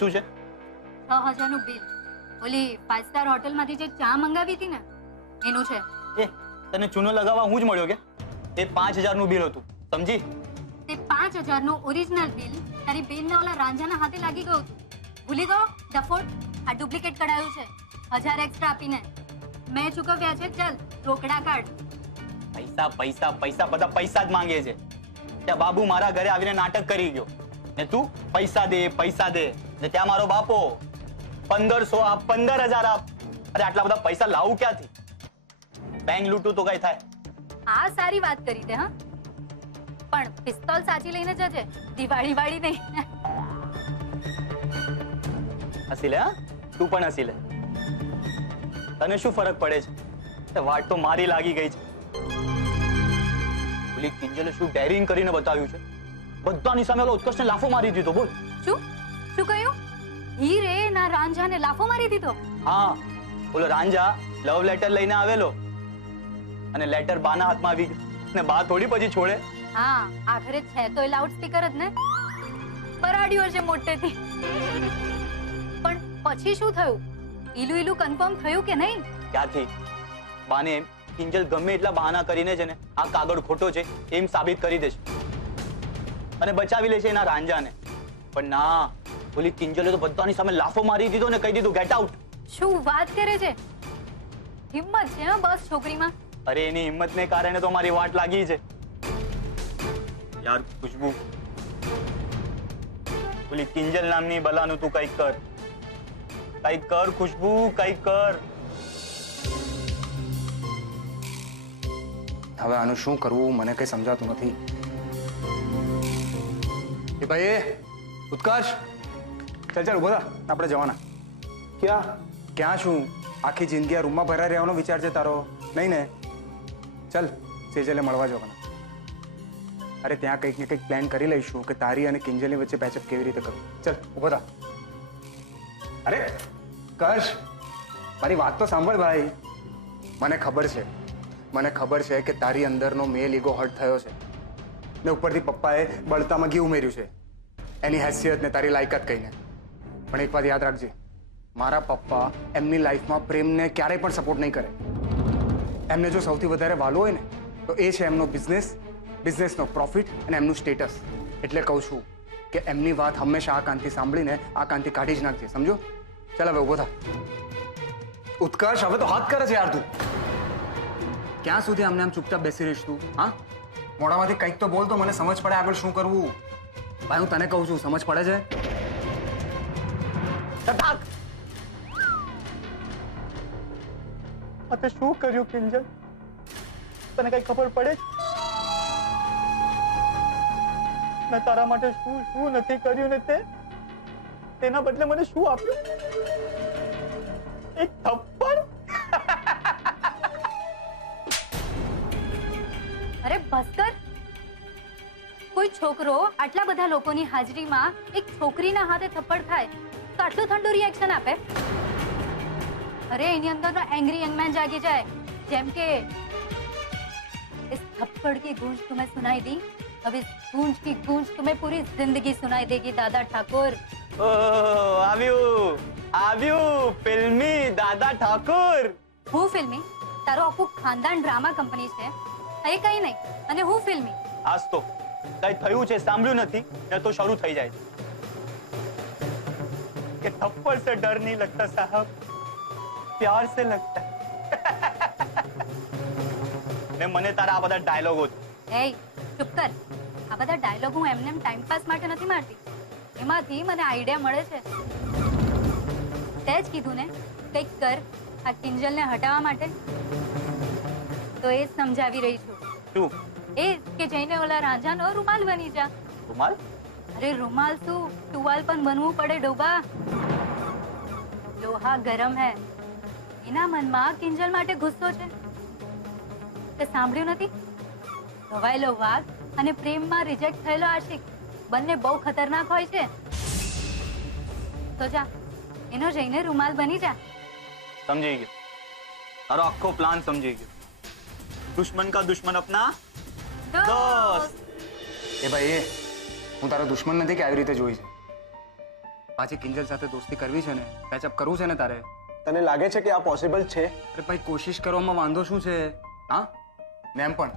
શું છે? 6000 નું બિલ. ઓલી 5 સ્ટાર હોટલ માંથી જે ચા મંગાવી હતી ને એનું છે. એ તને ચૂનો લગાવવા હું જ મળ્યો કે? એ 5000 નું બિલ હતું, સમજી? તે 5000 નું ઓરિજિનલ બિલ તારી બેનના ઓલા રાંઝાના હાથે લાગી ગયું હતું. ભૂલી ગયો ડફોડ? આ ડુપ્લિકેટ કઢાયું છે 1000 એક્સ્ટ્રા આપીને. મેં ચૂકવ્યા છે. ચાલ રોકડા કાઢ. પૈસા પૈસા પૈસા, બધા પૈસા જ માંગે છે. ત્યાં બાબુ મારા ઘરે આવીને નાટક કરી ગયો ને તું પૈસા દે પૈસા દે, ને ત્યાં મારો બાપો 1500 આપ 15000 આપ. અરે આટલા બધા પૈસા લાવું ક્યાંથી? બેંક લૂંટું તો કઈ થાય? આ સારી વાત કરી તે. હા, પણ પિસ્તોલ સાચી લઈને જજે, દિવાળી વાળી નહીં. હસી લે. તું પણ હસી લે. તને શું ફરક પડે છે? વાટ તો મારી લાગી ગઈ છે. ઓલી કિંજલે શું ડેરિંગ કરીને બતાવ્યું છે? બધાની સામે ઓલો ઉત્કર્ષને લાફો મારી દીધો. બોલ શું શું કહ્યું? હીરે ના રાંઝાને લાફો મારી દીધો? હા, ઓલો રાંઝા લવ લેટર લઈને આવેલો અને લેટર બાના હાથમાં આવી ગયો ને બા થોડી પછી છોડે. હા, આખરે છે તો એ લાઉડ સ્પીકર જ ને. પરાડ્યો છે મોટેથી. પણ પછી શું થયું? ઈલું ઈલું કન્ફર્મ થયું કે નહીં? ક્યાંથી? બાને એમ કિંજલ ગમે એટલા બહાના કરીને છે ને આ કાગળ ખોટો છે એમ સાબિત કરી દેશે અને બચાવી લેશે એના રાંઝાને. પણ ના, ઓલી કિંજલે તો બધાની સામે લાફો મારી દીધો ને કહી દીધું ગેટ આઉટ. શું વાત કરે છે? હિંમત છે હા બસ છોકરીમાં. અરે એની હિંમતને કારણે તો મારી વાટ લાગી છે યાર. ખુશ્બુ, ઓલી કિંજલ નામની બલાનું તું કઈક કર, કઈક કર ખુશ્બુ, કઈક કર. હવે આનું શું કરવું મને કઈ સમજાતું નથી. એ ભાઈ ઉત્કર્ષ, ચાલ ચાલ ઉભો થા, આપણે જવાના. ક્યાં શું? આખી જિંદગી આ રૂમમાં ભરાઈ રહેવાનો વિચાર છે તારો? નહીં ને? ચાલ સેજલે મળવા જવાના. અરે ત્યાં કંઈક ને કંઈક પ્લાન કરી લઈશું કે તારી અને કિંજલની વચ્ચે પેચઅપ કેવી રીતે કરવું. ચાલ ઉભો થા. અરે કર્ષ, મારી વાત તો સાંભળ ભાઈ. મને ખબર છે કે તારી અંદરનો મેલ ઈગો હર્ટ થયો છે ને ઉપરથી પપ્પાએ બળતામાં ઘી ઉમેર્યું છે એની હેસિયત ને તારી લાયકાત કહીને. પણ એક વાત યાદ રાખજે, મારા પપ્પા એમની લાઈફમાં પ્રેમને ક્યારેય પણ સપોર્ટ નહીં કરે. એમને જો સૌથી વધારે વાલું હોય ને તો એ છે એમનો બિઝનેસનો પ્રોફિટ અને એમનું સ્ટેટસ. એટલે કહું છું કે એમની વાત હંમેશા આ કાનથી સાંભળીને આ કાનથી કાઢી જ નાખજે, સમજો? ચાલ હવે ઉભો થા. ઉત્કર્ષ, હવે તો હાથ કરે છે યાર તું. ક્યાં સુધી આમને આમ ચૂપચાપ બેસી રહીશ તું? હા, મોઢામાંથી કંઈક તો બોલ તો મને સમજ પડે આગળ શું કરવું. ભાઈ હું તને કહું છું, સમજ પડે છે? તે શું કર્યું કિંજલ? તને કઈ ખબર પડે? મેં તારા માટે શું શું નથી કર્યું ને તેના બદલે મને શું આપ્યું? એક થપ્પડ? અરે બસ કર. કોઈ છોકરો આટલા બધા લોકોની હાજરીમાં એક છોકરીના હાથે થપ્પડ ખાય તો આટલું ઠંડુ રિએક્શન આપે? अरे इन्हीं अंदर ना एंग्री यंग मैन जागी जाए. जेम के इस थप्पड़ की गूंज तुम्हें सुनाई दी, अब इस गूंज की गूंज तुम्हें पूरी जिंदगी सुनाई देगी दादा ठाकुर. આવ્યું ફિલ્મી દાદા ઠાકોર. હું ફિલ્મી? તારો આખું ખાનદાન ડ્રામા કંપની છે. એ કઈ નહીં અને હું ફિલ્મી. આજ તો કઈ થયું છે સાંભળ્યું નથી ને તો શરૂ થઈ જાય કે થપ્પડ સે ડર નહીં લગતા સાહબ, प्यार से लगता है. મને તારા આ બધા ડાયલોગો. એ ચૂપ કર. આ બધા ડાયલોગ હું એમને ટાઈમ પાસ માટે નથી મારતી. એમાંથી મને આઈડિયા મળે છે. તે જ કીધું ને કંઈક કર આ કિંજલને હટાવવા માટે. તો એ જ સમજાવી રહી છું. શું? એ કે જઈને ઓલા રાંઝાનો રૂમાલ બની જા. રૂમાલ? અરે રૂમાલ શું, ટુવાલ પણ બનવું પડે ડોબા. લોહા ગરમ હે. એના મનમાં કિંજલ માટે ગુસ્સો છે. તે સાંભળ્યું નથી? ઘવાયેલો વાઘ અને પ્રેમમાં રિજેક્ટ થયેલો આશિક બંને બહુ ખતરનાક હોય છે. તો જા એનો જઈને રૂમાલ બની જા. સમજી ગયો. તારો આખો પ્લાન સમજી ગયો. દુશ્મન કા દુશ્મન અપના દોસ્ત. એ ભાઈ હું તારો દુશ્મન નથી કે આવી રીતે જોઈ છે. પાછી કિંજલ સાથે દોસ્તી કરવી છે ને, પેચઅપ કરવું છે ને તારે. તને લાગે છે કે આ પોસિબલ છે? અરે ભાઈ કોશિશ કરવામાં વાંધો શું છે? હા ને એમ પણ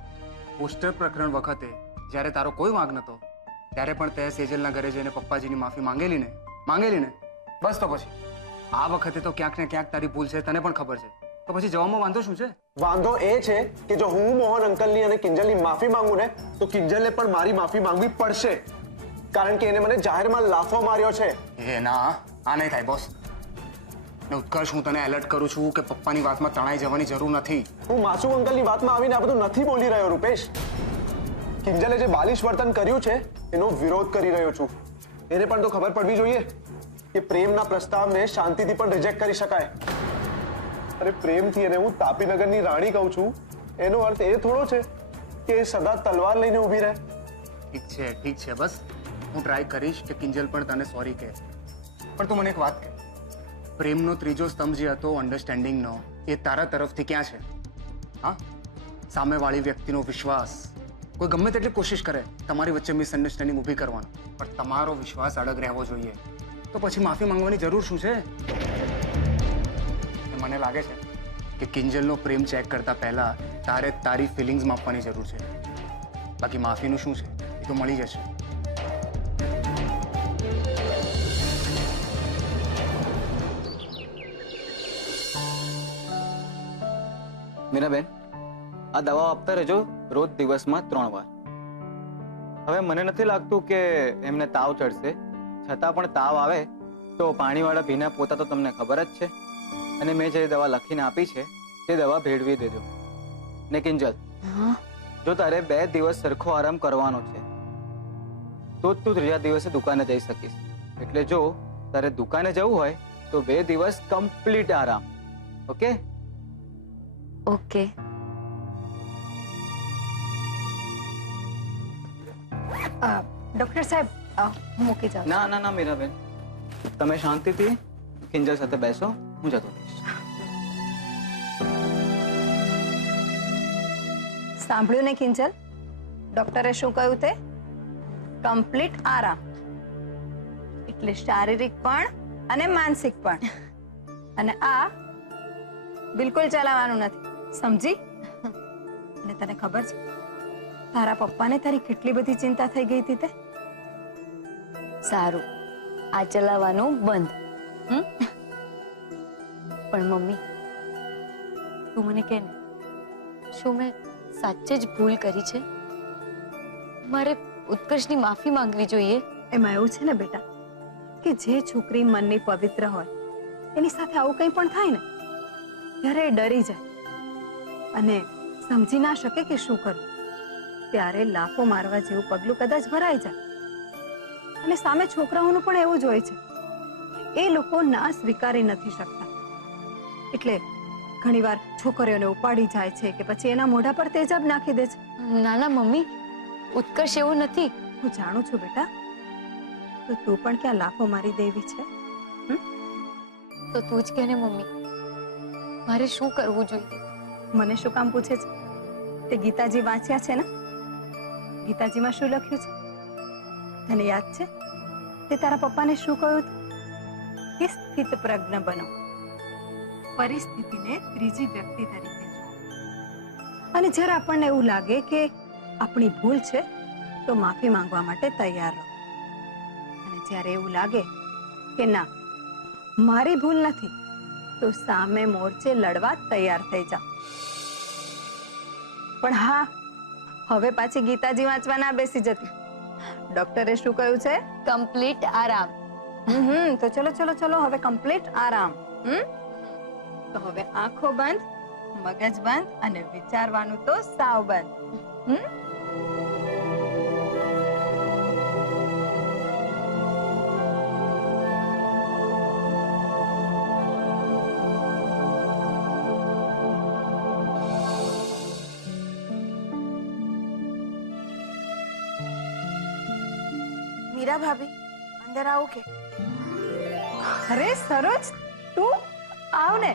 પોસ્ટર પ્રકરણ વખતે જ્યારે તારો કોઈ વાંક નતો ત્યારે પણ તે સેજલના ઘરે જઈને પપ્પાજીની માફી માંગેલી ને. બસ તો પછી આ વખતે તો ક્યાંક ને ક્યાંક તારી ભૂલ છે, તને પણ ખબર છે, તો પછી જવામાં વાંધો શું છે? વાંધો એ છે કે જો હું મોહન અંકલની અને કિંજલની માફી માંગુ ને તો કિંજલને પણ મારી માફી માંગવી પડશે, કારણ કે એને મને જાહેરમાં લાફો માર્યો છે. એ ના, આ નહીં થાય બોસ. ને ઉત્કર્ષ, હું તને એલર્ટ કરું છું કે પપ્પાની વાતમાં તણાઈ જવાની જરૂર નથી. હું માસુ અંકલની વાતમાં આવીને આ બધું નથી બોલી રહ્યો રૂપેશ. કિંજલે જે બાલિશ વર્તન કર્યું છે એનો વિરોધ કરી રહ્યો છું. એને પણ તો ખબર પડવી જોઈએ કે પ્રેમના પ્રસ્તાવને શાંતિથી પણ રિજેક્ટ કરી શકાય. અરે પ્રેમથી એને હું તાપીનગરની રાણી કહું છું, એનો અર્થ એ થોડો છે કે એ સદા તલવાર લઈને ઊભી રહે. ઠીક છે, બસ હું ટ્રાય કરીશ કે કિંજલ પણ તને સોરી કહે. પણ તું મને એક વાત કહે, પ્રેમનો ત્રીજો સ્તંભ જે હતો અન્ડરસ્ટેન્ડિંગનો, એ તારા તરફથી ક્યાં છે? હા, સામેવાળી વ્યક્તિનો વિશ્વાસ. કોઈ ગમે તેટલી કોશિશ કરે તમારી વચ્ચે મિસઅન્ડરસ્ટેન્ડિંગ ઊભી કરવાનો, પણ તમારો વિશ્વાસ અડગ રહેવો જોઈએ. તો પછી માફી માંગવાની જરૂર શું છે? મને લાગે છે કે કિંજલનો પ્રેમ ચેક કરતા પહેલા તારે તારી ફિલિંગ્સ માપવાની જરૂર છે. બાકી માફીનું શું છે એ તો મળી જશે. મીરાબેન, આ દવાઓ આપતા રહેજો રોજ દિવસમાં 3 વાર. હવે મને નથી લાગતું કે એમને તાવ ચડશે, છતાં પણ તાવ આવે તો પાણીવાળા ભીના પોતા તો તમને ખબર જ છે. અને મેં જે દવા લખીને આપી છે તે દવા ભેળવી દેજો. ને કિંજલ, જો તારે 2 દિવસ સરખો આરામ કરવાનો છે તો જ તું 3જા દિવસે દુકાને જઈ શકીશ. એટલે જો તારે દુકાને જવું હોય તો 2 દિવસ કમ્પ્લીટ આરામ. ઓકે? ઓકે. ડોક્ટર સાહેબ, હું મૂકી જાઉં. ના મીરાબેન, તમે શાંતિથી કિંજલ સાથે બેસો, હું જતો રહીશ. સાંભળ્યું ને કિંજલ, ડોક્ટરે શું કહ્યું તે? કમ્પ્લીટ આરામ, એટલે શારીરિક પણ અને માનસિક પણ. અને આ બિલકુલ ચલાવવાનું નથી, સમજી? અને તને ખબર છે તારા પપ્પાને તારી કેટલી બધી ચિંતા થઈ ગઈ હતી તે? સારું, આ ચલાવવાનું બંધ. પણ મમ્મી, તું મને કહે ને, શું મેં સાચે જ ભૂલ કરી છે? મારે ઉત્કર્ષની માફી માંગવી જોઈએ? એમાં એવું છે ને બેટા, કે જે છોકરી મનની પવિત્ર હોય એની સાથે આવું કંઈ પણ થાય ને ત્યારે એ ડરી જાય અને સમજી ના શકે કે શું કરવું. ત્યારે લાફો મારવા જેવું પગલું કદાચ ભરાઈ જાય. અને સામે છોકરાઓનું પણ એવું જ હોય છે, એ લોકો ના સ્વીકારી નથી શકતા, એટલે ઘણીવાર છોકરીઓને ઉપાડી જાય છે કે પછી એના મોઢા પર તેજાબ નાખી દે છે. ના મમ્મી, ઉત્કર્ષ એવું નથી. હું જાણું છું બેટા, તો તું પણ ક્યાં લાફો મારી દેવી છે? તો તું જ કહે ને મમ્મી, મારે શું કરવું જોઈએ? મને શું કામ પૂછે છે? તે ગીતાજી વાંચ્યા છે ને? ગીતાજીમાં શું લખ્યું છે તને યાદ છે? તે તારા પપ્પાને શું કહ્યું હતું? કે સ્થિત પ્રજ્ઞ બનો, પરિસ્થિતિને ત્રીજી વ્યક્તિ તરીકે જુઓ. અને જ્યારે આપણને એવું લાગે કે આપણી ભૂલ છે તો માફી માંગવા માટે તૈયાર રહો. અને જ્યારે એવું લાગે કે ના, મારી ભૂલ નથી, તો સામે મોરચે લડવા તૈયાર થઈ જાઓ. પણ હા, હવે પાછી ગીતાજી વાંચવા ના બેસી જતી. ડોક્ટરે શું કહ્યું છે? કમ્પ્લીટ આરામ. તો ચલો ચલો ચલો, હવે કમ્પ્લીટ આરામ. તો હવે આંખો બંધ, મગજ બંધ અને વિચારવાનું તો સાવ બંધ. મીરા ભાભી, અંદર આવો કે? અરે સરોજ, તું આવ ને.